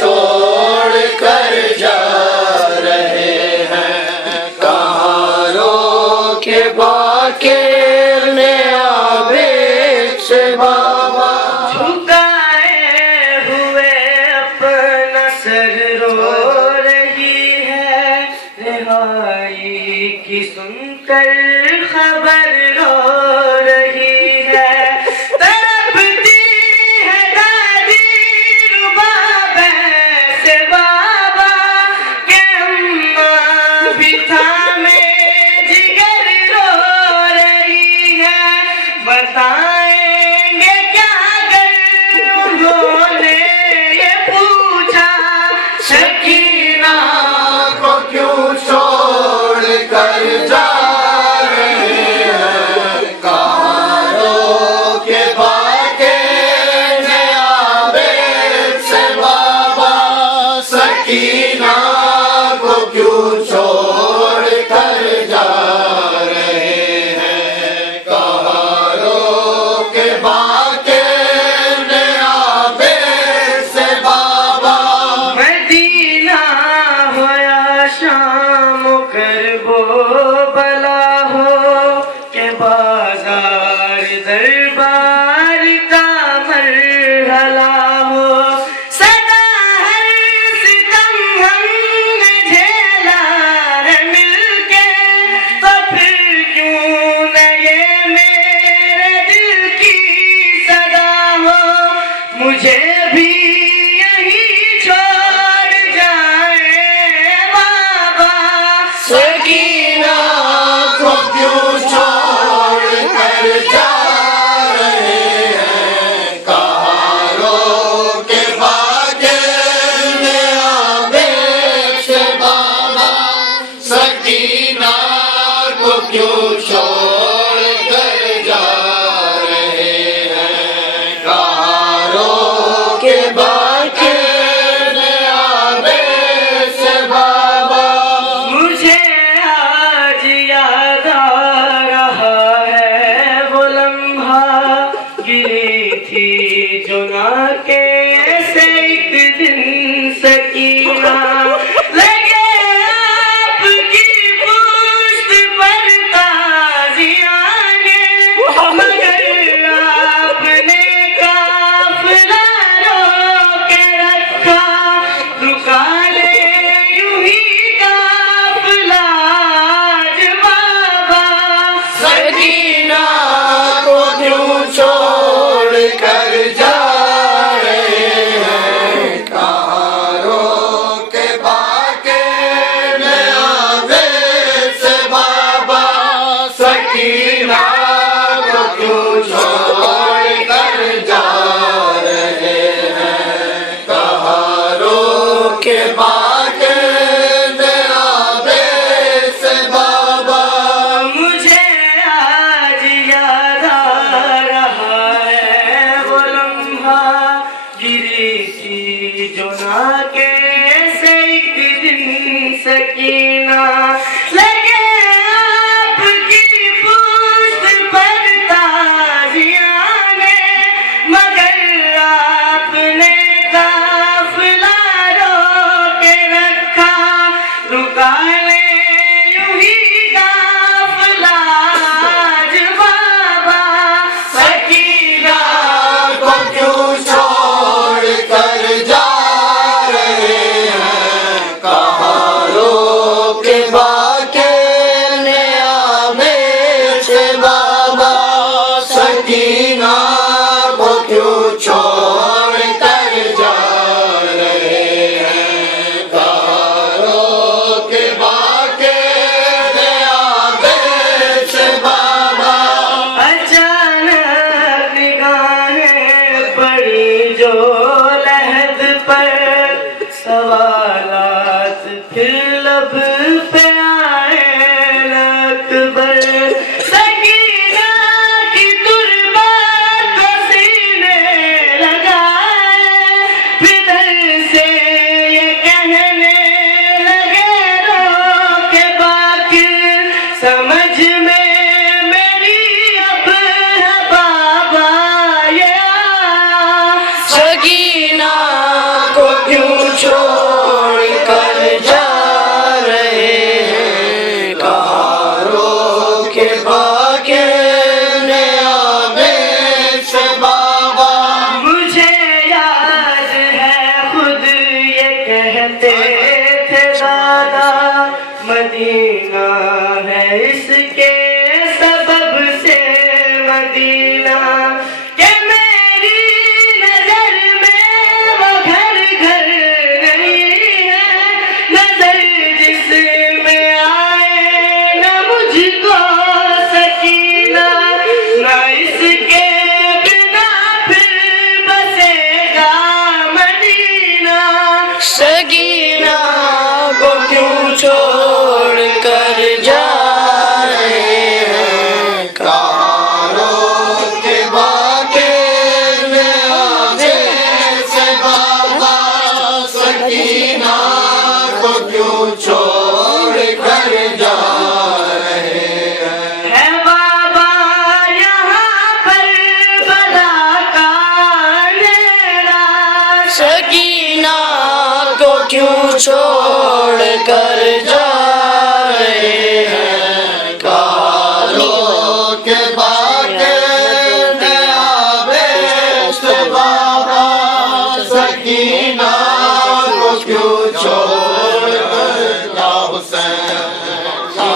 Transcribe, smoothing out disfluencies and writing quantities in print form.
چھوڑ کر جا رہے ہیں، کہاں روکے باقر نے عابد سے بابا، جھکائے ہوئے اپنا سر رو رہی ہے، رہائی کی سن کر خبر رو رہی ہے، تڑپتی ہے دادی رباب سے بابا، کہ اماں بھی تھامے جگر رو رہی ہے، بتائیں گے کیا اگر انہوں نے یہ پوچھا، سکینہ کو کیوں چھوڑ کر جا رہے ہیں، کہاں روکے باقر نے عابد سے بابا، سکینہ کو کیوں چھوڑ کر جا رہے ہیں، کہاں روکے باقر نے عابد سے بابا، مدینہ ہو یا شام کرب و بلا ہو، کہ بازار دربار کا مرحلہ ہو، سدا ہر ستم ہم نے جھیلا ہے مل کے، تو پھر کیوں نہ یہ میرے دل کی صدا ہو، مجھے بھی یہی چھوڑ جائے بابا، سکینہ کو کیوں چھوڑ کر جا رہے ہیں، کہاں روکے باقر نے عابد سے بابا، سکینہ کو کیوں چھوڑ کر جا رہے ہیں، کہاں روکے باقر نے عابد سے بابا، مجھے ہے اس کے سبب سے مدینہ کہ میری نظر میں وہ گھر گھر نہیں ہے نظر جس میں آئے نہ مجھ کو سکینہ نہ اس کے بنا پھر بسے گا مدینہ سکینہ کو کیوں چھوڑ کر جا رہے ہیں کاروں کے باغے میں آجے سے بابا سکینہ کو کیوں چھوڑ کر جا رہے ہیں ہے بابا یہاں پر بلا کا اندھیرا سکینہ کو کیوں چھوڑ کر جا